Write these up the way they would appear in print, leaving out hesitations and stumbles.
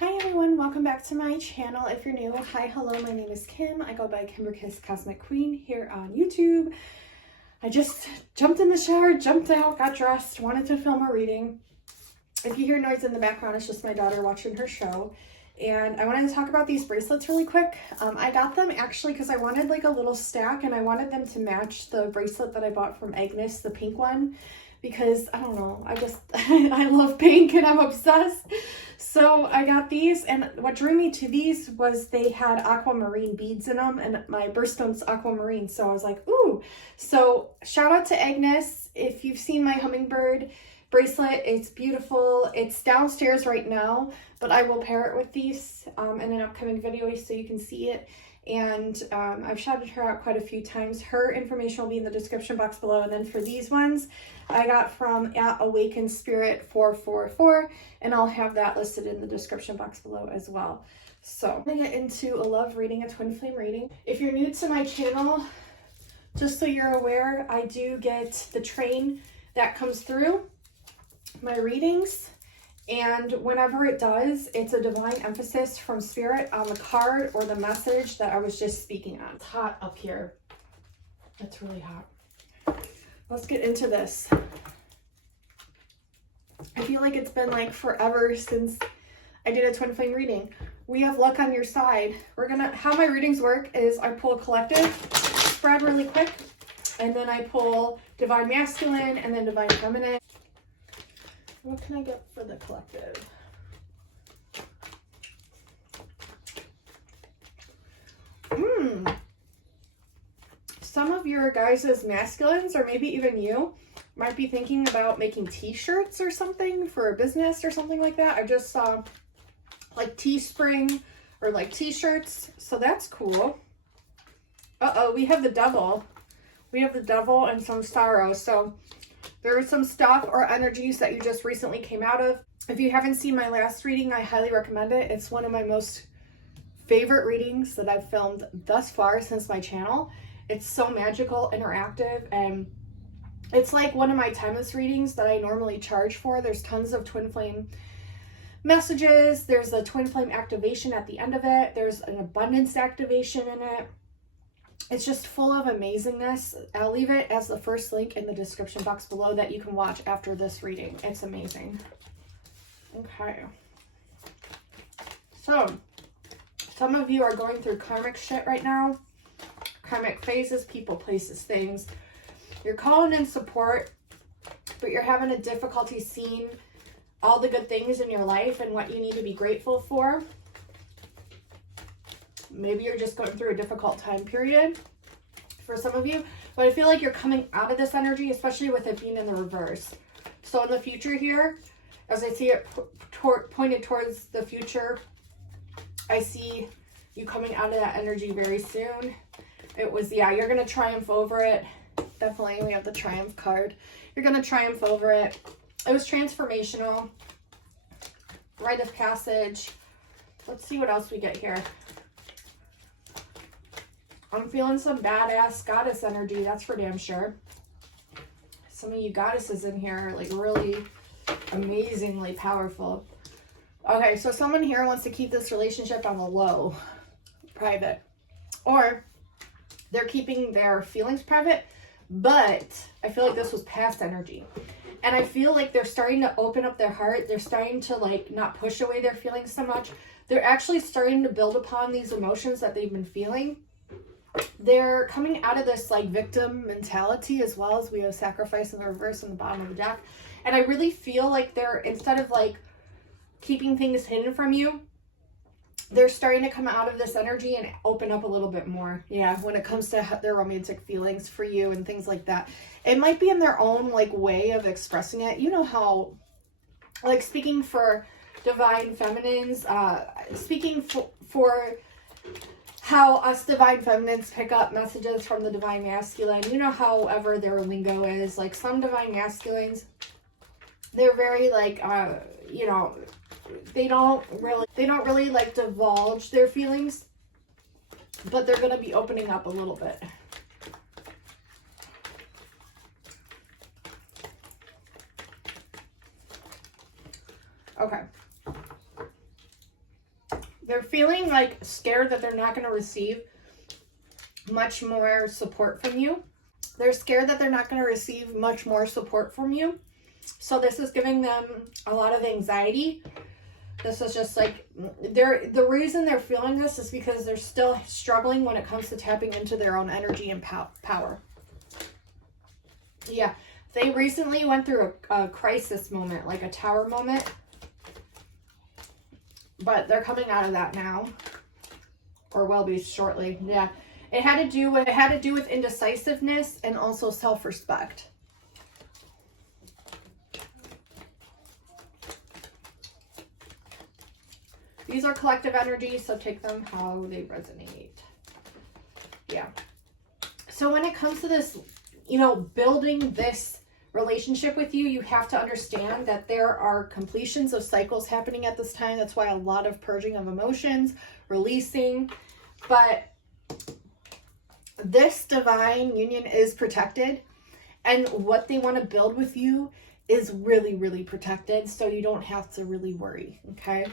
Hi everyone, welcome back to my channel. If you're new, hi, hello, my name is Kim. I go by Kimberkiss Cosmic Queen here on YouTube. I just jumped in the shower, jumped out, got dressed, wanted to film a reading. If you hear noise in the background, it's just my daughter watching her show. And I wanted to talk about these bracelets really quick. I got them actually because I wanted like a little stack and I wanted them to match the bracelet that I bought from Agnes, the pink one. Because I don't know, I love pink and I'm obsessed. So I got these, and what drew me to these was they had aquamarine beads in them, and my birthstone's aquamarine, so I was like, ooh. So shout out to Agnes. If you've seen my hummingbird bracelet, it's beautiful. It's downstairs right now, but I will pair it with these in an upcoming video so you can see it. And I've shouted her out quite a few times. Her information will be in the description box below. And then for these ones, I got from Awakened Spirit 444, and I'll have that listed in the description box below as well. So I'm gonna get into a love reading, a twin flame reading. If you're new to my channel, just so you're aware, I do get the train that comes through my readings. And whenever it does, it's a divine emphasis from Spirit on the card or the message that I was just speaking on. It's hot up here. It's really hot. Let's get into this. I feel like it's been like forever since I did a twin flame reading. We have luck on your side. How my readings work is I pull a collective spread really quick, and then I pull divine masculine and then divine feminine. What can I get for the collective? Some of your guys' masculines, or maybe even you, might be thinking about making t-shirts or something for a business or something like that. I just saw like Teespring or like t-shirts, so that's cool. Uh-oh, we have the devil. We have the devil and some sorrow, so there are some stuff or energies that you just recently came out of. If you haven't seen my last reading, I highly recommend it. It's one of my most favorite readings that I've filmed thus far since my channel. It's so magical, interactive, and it's like one of my timeless readings that I normally charge for. There's tons of twin flame messages. There's a twin flame activation at the end of it. There's an abundance activation in it. It's just full of amazingness. I'll leave it as the first link in the description box below that you can watch after this reading. It's amazing. Okay. So, some of you are going through karmic shit right now. Karmic phases, people, places, things. You're calling in support, but you're having a difficulty seeing all the good things in your life and what you need to be grateful for. Maybe you're just going through a difficult time period for some of you, but I feel like you're coming out of this energy, especially with it being in the reverse. So in the future here, as I see it pointed towards the future, I see you coming out of that energy very soon. It was, yeah, you're going to triumph over it. Definitely, we have the triumph card. You're going to triumph over it. It was transformational. Rite of passage. Let's see what else we get here. I'm feeling some badass goddess energy, that's for damn sure. Some of you goddesses in here are like really amazingly powerful. Okay, so someone here wants to keep this relationship on the low, private. Or they're keeping their feelings private, but I feel like this was past energy. And I feel like they're starting to open up their heart. They're starting to like not push away their feelings so much. They're actually starting to build upon these emotions that they've been feeling. They're coming out of this like victim mentality, as well as we have sacrifice in the reverse in the bottom of the deck. And I really feel like they're, instead of like keeping things hidden from you, they're starting to come out of this energy and open up a little bit more. Yeah, when it comes to their romantic feelings for you and things like that. It might be in their own like way of expressing it. You know how, like, speaking for divine feminines, speaking for how us divine feminines pick up messages from the divine masculine. You know, however their lingo is, like some divine masculines, they're very like, you know, they don't really like divulge their feelings, but they're going to be opening up a little bit. Okay. They're feeling like scared that they're not going to receive much more support from you. They're scared that they're not going to receive much more support from you. So this is giving them a lot of anxiety. This is just like, the reason they're feeling this is because they're still struggling when it comes to tapping into their own energy and power. Yeah, they recently went through a crisis moment, like a tower moment. But they're coming out of that now, or will be shortly. Yeah, it had to do with indecisiveness and also self-respect. These are collective energies, so take them how they resonate. Yeah. So when it comes to this, you know, building this relationship with you, you have to understand that there are completions of cycles happening at this time. That's why a lot of purging of emotions, releasing. But this divine union is protected, and what they want to build with you is really, really protected, so you don't have to really worry. Okay,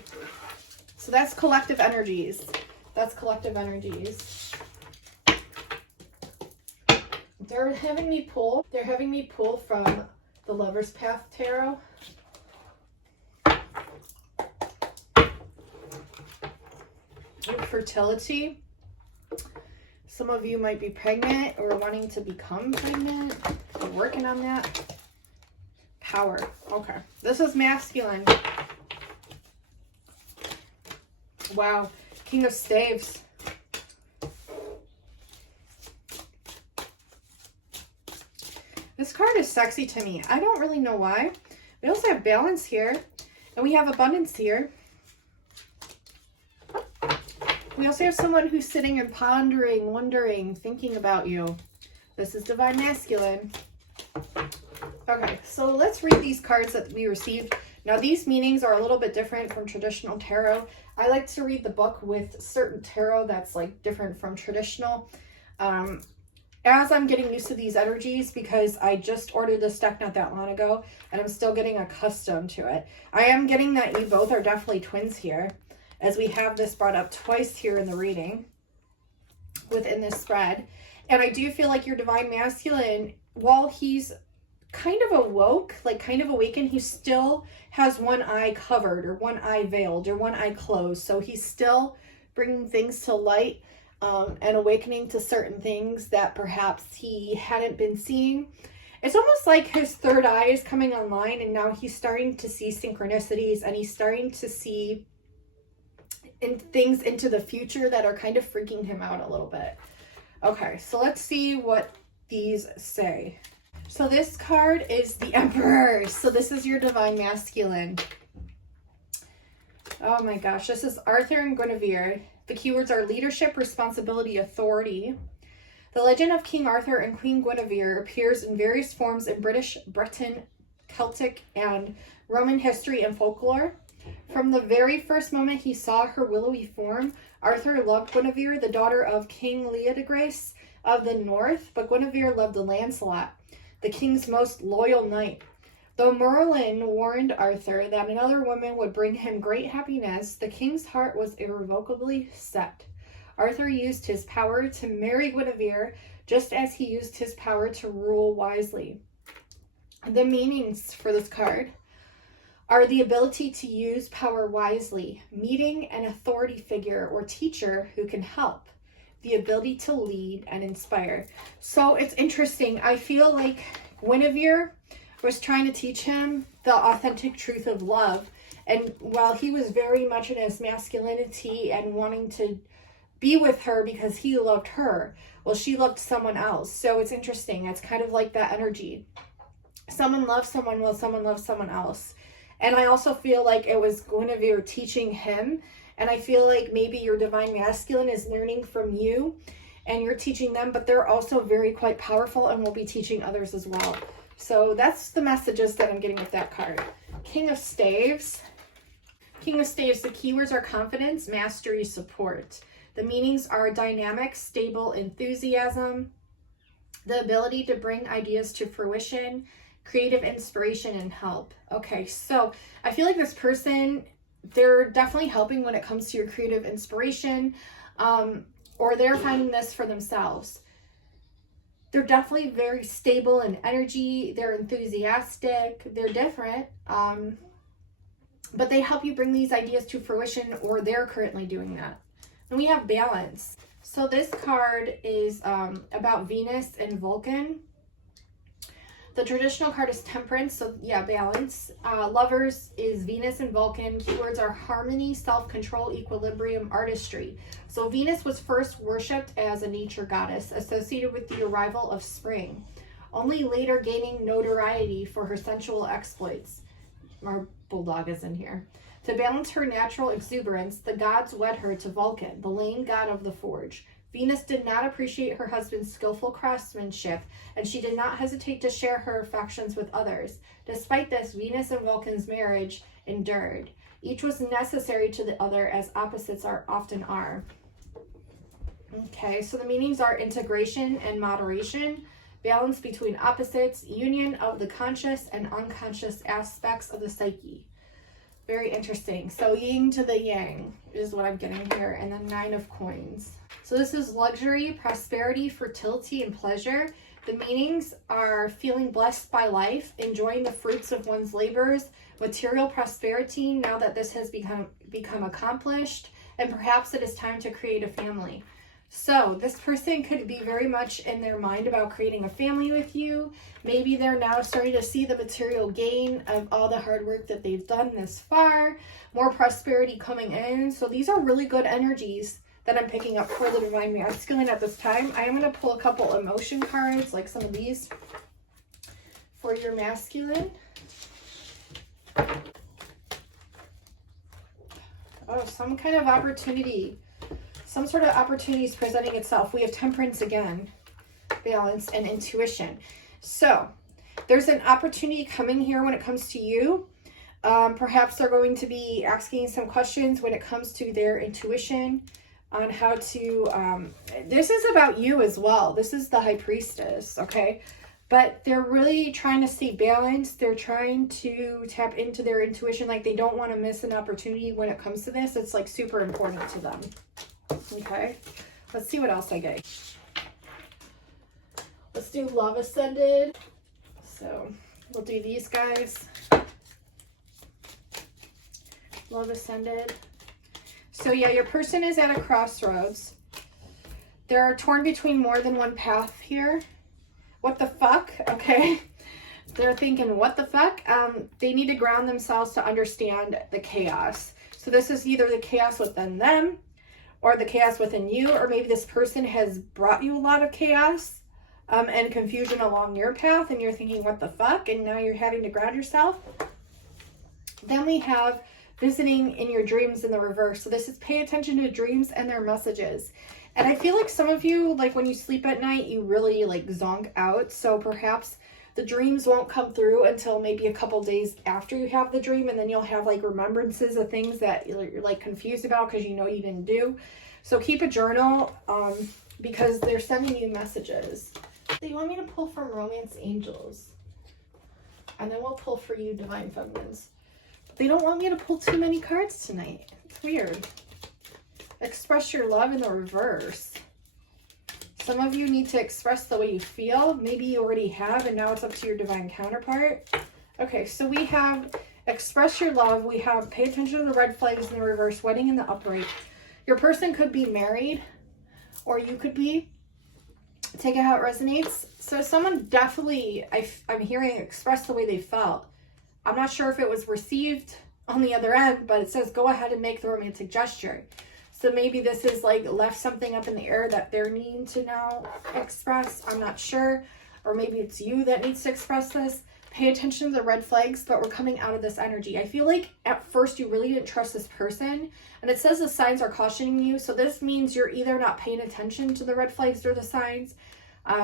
so that's collective energies. That's collective energies. They're having me pull from the Lover's Path Tarot. Fertility. Some of you might be pregnant or wanting to become pregnant. You're working on that. Power. Okay. This is masculine. Wow. King of Staves. This card is sexy to me. I don't really know why. We also have balance here, and we have abundance here. We also have someone who's sitting and pondering, wondering, thinking about you. This is divine masculine. Okay, so let's read these cards that we received. Now, these meanings are a little bit different from traditional tarot. I like to read the book with certain tarot that's like different from traditional. As I'm getting used to these energies, because I just ordered this deck not that long ago, and I'm still getting accustomed to it. I am getting that you both are definitely twins here, as we have this brought up twice here in the reading within this spread. And I do feel like your divine masculine, while he's kind of awoke, like kind of awakened, he still has one eye covered, or one eye veiled, or one eye closed. So he's still bringing things to light. And awakening to certain things that perhaps he hadn't been seeing. It's almost like his third eye is coming online, and now he's starting to see synchronicities, and he's starting to see things into the future that are kind of freaking him out a little bit. Okay, so let's see what these say. So this card is the Emperor. So this is your divine masculine. Oh my gosh, this is Arthur and Guinevere. The keywords are leadership, responsibility, authority. The legend of King Arthur and Queen Guinevere appears in various forms in British, Breton, Celtic, and Roman history and folklore. From the very first moment he saw her willowy form, Arthur loved Guinevere, the daughter of King Leodegrace of the North, but Guinevere loved Lancelot, the king's most loyal knight. Though Merlin warned Arthur that another woman would bring him great happiness, the king's heart was irrevocably set. Arthur used his power to marry Guinevere, just as he used his power to rule wisely. The meanings for this card are the ability to use power wisely, meeting an authority figure or teacher who can help, the ability to lead and inspire. So it's interesting. I feel like Guinevere was trying to teach him the authentic truth of love. And while he was very much in his masculinity and wanting to be with her because he loved her, well, she loved someone else. So it's interesting. It's kind of like that energy. Someone loves someone while someone loves someone else. And I also feel like it was Guinevere teaching him. And I feel like maybe your divine masculine is learning from you and you're teaching them, but they're also very quite powerful and will be teaching others as well. So that's the messages that I'm getting with that card. King of Staves. King of Staves, the keywords are confidence, mastery, support. The meanings are dynamic, stable enthusiasm, the ability to bring ideas to fruition, creative inspiration, and help. Okay, so I feel like this person they're definitely helping when it comes to your creative inspiration, or they're finding this for themselves. They're definitely very stable in energy. They're enthusiastic. They're different. But they help you bring these ideas to fruition, or they're currently doing that. And we have balance. So this card is about Venus and Vulcan. The traditional card is Temperance, so yeah, balance. Lovers is Venus and Vulcan. Keywords are harmony, self-control, equilibrium, artistry. So Venus was first worshipped as a nature goddess associated with the arrival of spring, only later gaining notoriety for her sensual exploits. Our bulldog is in here. To balance her natural exuberance, the gods wed her to Vulcan, the lame god of the forge. Venus did not appreciate her husband's skillful craftsmanship, and she did not hesitate to share her affections with others. Despite this, Venus and Vulcan's marriage endured. Each was necessary to the other, as opposites often are. Okay, so the meanings are integration and moderation, balance between opposites, union of the conscious and unconscious aspects of the psyche. Very interesting. So yin to the yang is what I'm getting here. And then 9 of coins. So this is luxury, prosperity, fertility, and pleasure. The meanings are feeling blessed by life, enjoying the fruits of one's labors, material prosperity now that this has become accomplished, and perhaps it is time to create a family. So this person could be very much in their mind about creating a family with you. Maybe they're now starting to see the material gain of all the hard work that they've done this far. More prosperity coming in. So these are really good energies that I'm picking up for the divine masculine at this time. I am going to pull a couple emotion cards, like some of these, for your masculine. Oh, some kind of opportunity. Some sort of opportunity is presenting itself. We have Temperance again, balance, and intuition. So there's an opportunity coming here when it comes to you. Perhaps they're going to be asking some questions when it comes to their intuition on how to, this is about you as well. This is the High Priestess, okay? But they're really trying to stay balanced. They're trying to tap into their intuition. Like, they don't want to miss an opportunity when it comes to this. It's like super important to them. Okay, let's see what else I get. Let's do Love Ascended. So we'll do these guys. Love Ascended. So yeah, your person is at a crossroads. They're torn between more than one path here. What the fuck? Okay. They're thinking, what the fuck? They need to ground themselves to understand the chaos. So this is either the chaos within them, or the chaos within you, or maybe this person has brought you a lot of chaos and confusion along your path, and you're thinking, what the fuck? And now you're having to ground yourself. Then we have visiting in your dreams in the reverse. So this is pay attention to dreams and their messages. And I feel like some of you, like when you sleep at night, you really like zonk out. So perhaps the dreams won't come through until maybe a couple days after you have the dream, and then you'll have like remembrances of things that you're like confused about because you know you didn't do. So keep a journal because they're sending you messages. They want me to pull from Romance Angels, and then we'll pull for you Divine Feminines. But they don't want me to pull too many cards tonight. It's weird. Express your love in the reverse. Some of you need to express the way you feel. Maybe you already have, and now it's up to your divine counterpart. Okay, so we have express your love. We have pay attention to the red flags in the reverse, wedding in the upright. Your person could be married, or you could be. Take it how it resonates. So someone definitely, I'm hearing express the way they felt. I'm not sure if it was received on the other end, but it says go ahead and make the romantic gesture. So maybe this is like left something up in the air that they're needing to now express. I'm not sure. Or maybe it's you that needs to express this. Pay attention to the red flags, but we're coming out of this energy. I feel like at first you really didn't trust this person. And it says the signs are cautioning you. So this means you're either not paying attention to the red flags or the signs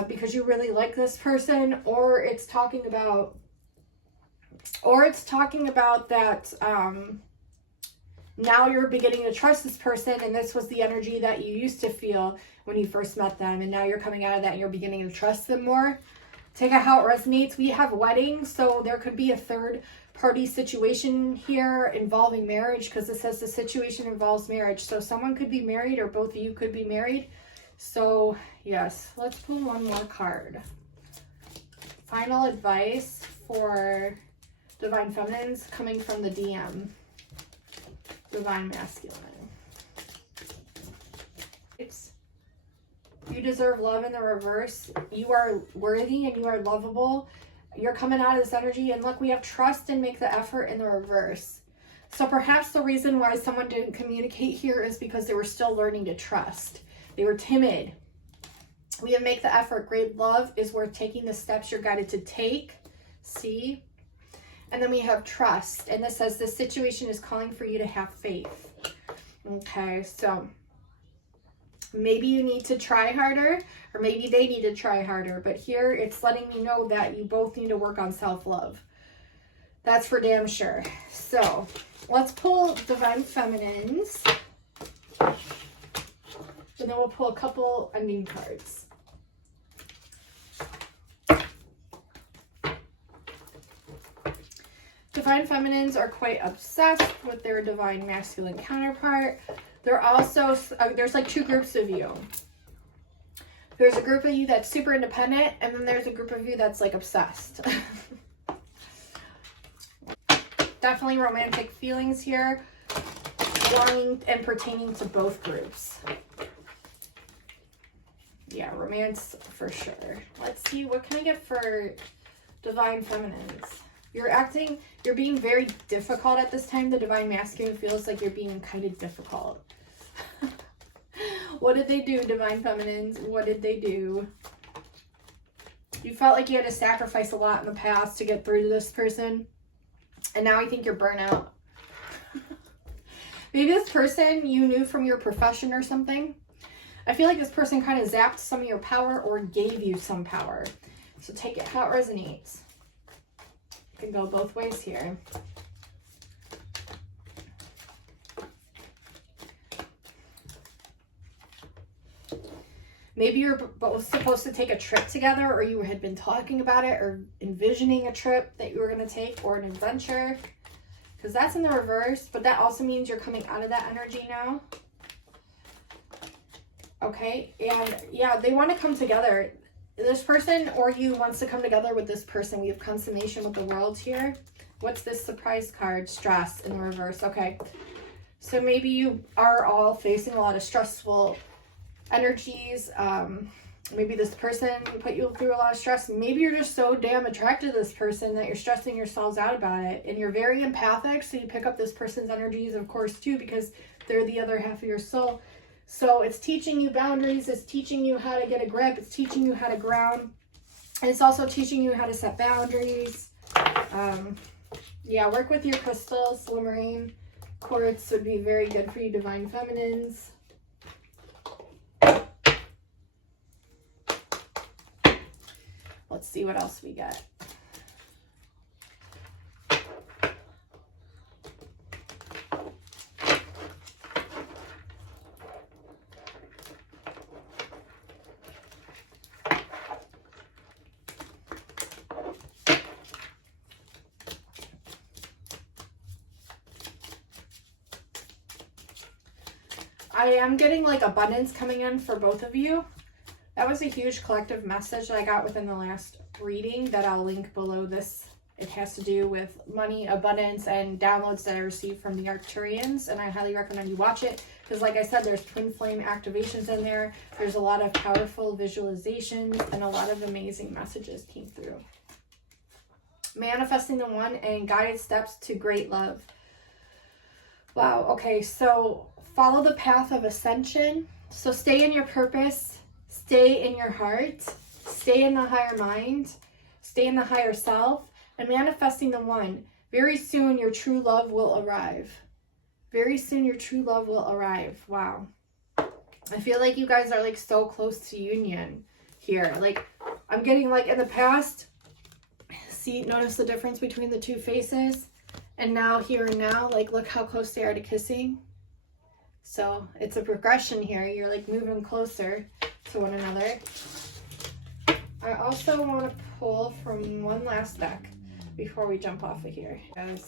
because you really like this person, or it's talking about that now you're beginning to trust this person, and this was the energy that you used to feel when you first met them, and now you're coming out of that and you're beginning to trust them more. Take out how it resonates. We have weddings, so there could be a third party situation here involving marriage, because it says the situation involves marriage. So someone could be married, or both of you could be married. So yes, let's pull one more card. Final advice for Divine Feminines coming from the DM. Divine Masculine. You deserve love in the reverse. You are worthy and you are lovable. You're coming out of this energy. And look, we have trust and make the effort in the reverse. So perhaps the reason why someone didn't communicate here is because they were still learning to trust. They were timid. We have make the effort. Great love is worth taking the steps you're guided to take. See? And then we have trust. And this says this situation is calling for you to have faith. Okay, so maybe you need to try harder, or maybe they need to try harder. But here it's letting me know that you both need to work on self-love. That's for damn sure. So let's pull Divine Feminines. And then we'll pull a couple ending cards. Divine Feminines are quite obsessed with their Divine Masculine counterpart. They're also, there's like two groups of you. There's a group of you that's super independent, and then there's a group of you that's like obsessed. Definitely romantic feelings here, belonging and pertaining to both groups. Yeah, romance for sure. Let's see, what can I get for Divine Feminines? You're being very difficult at this time. The Divine Masculine feels like you're being kind of difficult. What did they do, Divine Feminines? What did they do? You felt like you had to sacrifice a lot in the past to get through to this person. And now I think you're burnout. Maybe this person you knew from your profession or something. I feel like this person kind of zapped some of your power or gave you some power. So take it how it resonates. Can go both ways here. Maybe you're both supposed to take a trip together, or you had been talking about it or envisioning a trip that you were going to take, or an adventure, because that's in the reverse, but that also means you're coming out of that energy now. Okay, and yeah, they want to come together. This person or you wants to come together with this person. We have consummation with the World here. What's this surprise card? Stress in the reverse. Okay, so maybe you are all facing a lot of stressful energies. Maybe this person put you through a lot of stress. Maybe you're just so damn attracted to this person that you're stressing yourselves out about it, and you're very empathic, so you pick up this person's energies, of course, too, because they're the other half of your soul. So it's teaching you boundaries, it's teaching you how to get a grip, it's teaching you how to ground, and it's also teaching you how to set boundaries. Yeah, work with your crystals. Limerine quartz would be very good for you, Divine Feminines. Let's see what else we get. I am getting like abundance coming in for both of you. That was a huge collective message that I got within the last reading that I'll link below this. It has to do with money, abundance, and downloads that I received from the Arcturians, and I highly recommend you watch it because, like I said, there's twin flame activations in there. There's a lot of powerful visualizations, and a lot of amazing messages came through. Manifesting the one and guided steps to great love. Wow, okay, so follow the path of ascension. So stay in your purpose, stay in your heart, stay in the higher mind, stay in the higher self, and manifesting the one. Very soon your true love will arrive. Very soon your true love will arrive. Wow. I feel like you guys are like so close to union here. Like I'm getting like in the past, see, notice the difference between the two faces, and now here and now, like look how close they are to kissing. So it's a progression here. You're like moving closer to one another. I also want to pull from one last deck. before we jump off of here, guys.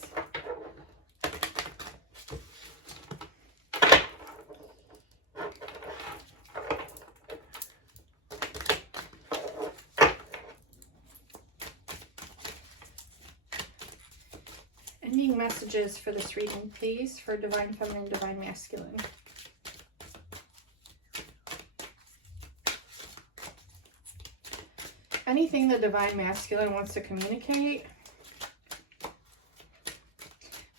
Ending messages for this reading, please, for Divine Feminine, Divine Masculine. Anything the Divine Masculine wants to communicate,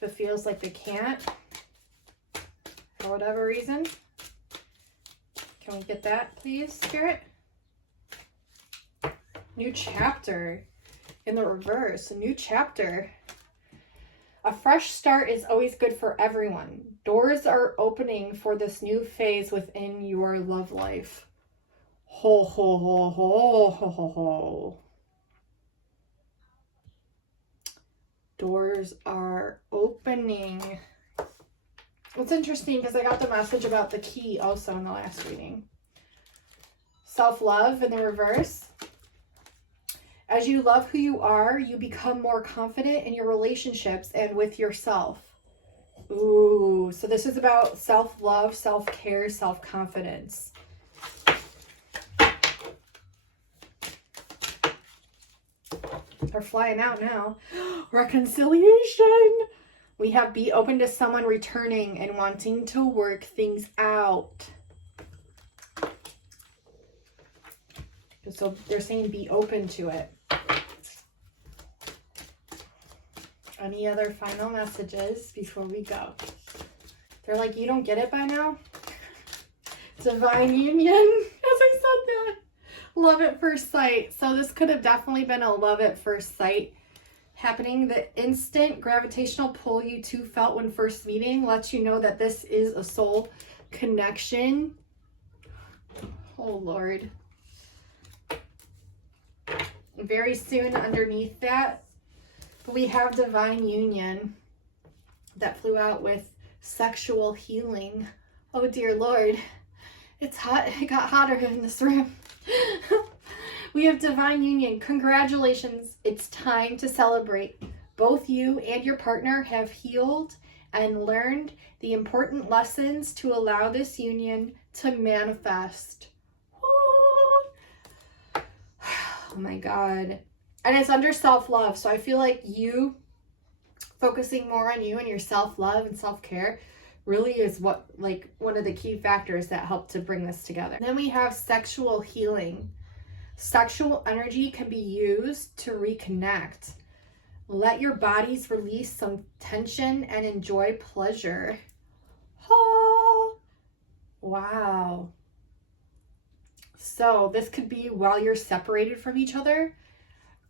if it feels like they can't, for whatever reason, can we get that, please, Spirit? New chapter in the reverse, a new chapter. A fresh start is always good for everyone. Doors are opening for this new phase within your love life. Ho, ho, ho, ho, ho, ho, ho. Doors are opening. It's interesting because I got the message about the key also in the last reading. Self-love in the reverse. As you love who you are, you become more confident in your relationships and with yourself. Ooh, so this is about self-love, self-care, self-confidence. They're flying out now. Reconciliation. We have be open to someone returning and wanting to work things out. So they're saying be open to it. Any other final messages before we go? They're like, you don't get it by now? Divine union, as I said that. Love at first sight. So this could have definitely been a love at first sight happening. The instant gravitational pull you two felt when first meeting lets you know that this is a soul connection. Oh, Lord. Very soon underneath that, we have divine union that flew out with sexual healing. Oh, dear Lord. It's hot. It got hotter in this room. We have divine union. Congratulations. It's time to celebrate. Both you and your partner have healed and learned the important lessons to allow this union to manifest. Oh my God. And it's under self-love. So I feel like you focusing more on you and your self-love and self-care really is what, like, one of the key factors that help to bring this together. And then we have sexual healing. Sexual energy can be used to reconnect. Let your bodies release some tension and enjoy pleasure. Oh, wow. So this could be while you're separated from each other,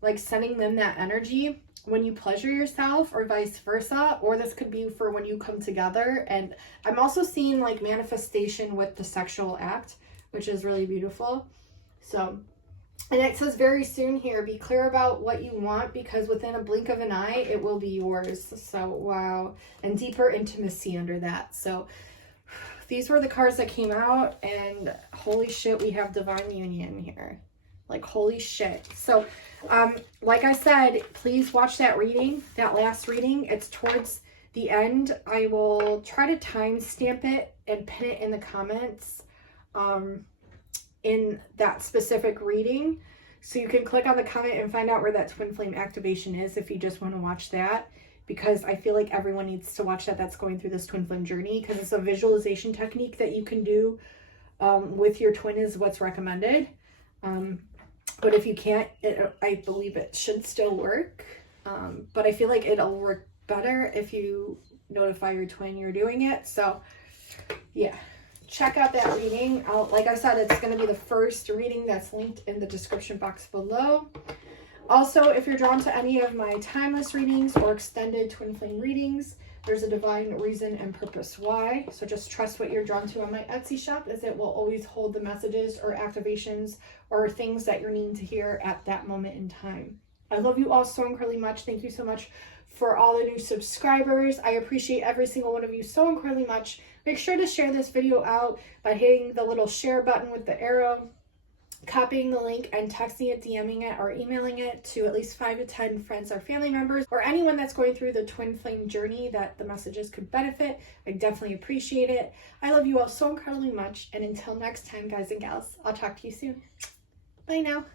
like sending them that energy when you pleasure yourself, or vice versa. Or this could be for when you come together. And I'm also seeing like manifestation with the sexual act, which is really beautiful. So, and it says very soon here, be clear about what you want, because within a blink of an eye, it will be yours. So, wow. And deeper intimacy under that. So these were the cards that came out, and holy shit, we have divine union here. Like, holy shit. So, like I said, please watch that reading, that last reading. It's towards the end. I will try to timestamp it and pin it in the comments in that specific reading. So you can click on the comment and find out where that twin flame activation is if you just want to watch that. Because I feel like everyone needs to watch that that's going through this twin flame journey, because it's a visualization technique that you can do with your twin is what's recommended. But if you can't, I believe it should still work. But I feel like it'll work better if you notify your twin you're doing it. So yeah, check out that reading. Like I said, it's going to be the first reading that's linked in the description box below. Also, if you're drawn to any of my timeless readings or extended twin flame readings, there's a divine reason and purpose why. So just trust what you're drawn to on my Etsy shop, as it will always hold the messages or activations or things that you're needing to hear at that moment in time. I love you all so incredibly much. Thank you so much for all the new subscribers. I appreciate every single one of you so incredibly much. Make sure to share this video out by hitting the little share button with the arrow. copying the link and texting it, DMing it, or emailing it to at least 5 to 10 friends or family members, or anyone that's going through the twin flame journey that the messages could benefit. I definitely appreciate it. I love you all so incredibly much, and until next time, guys and gals, I'll talk to you soon. Bye now.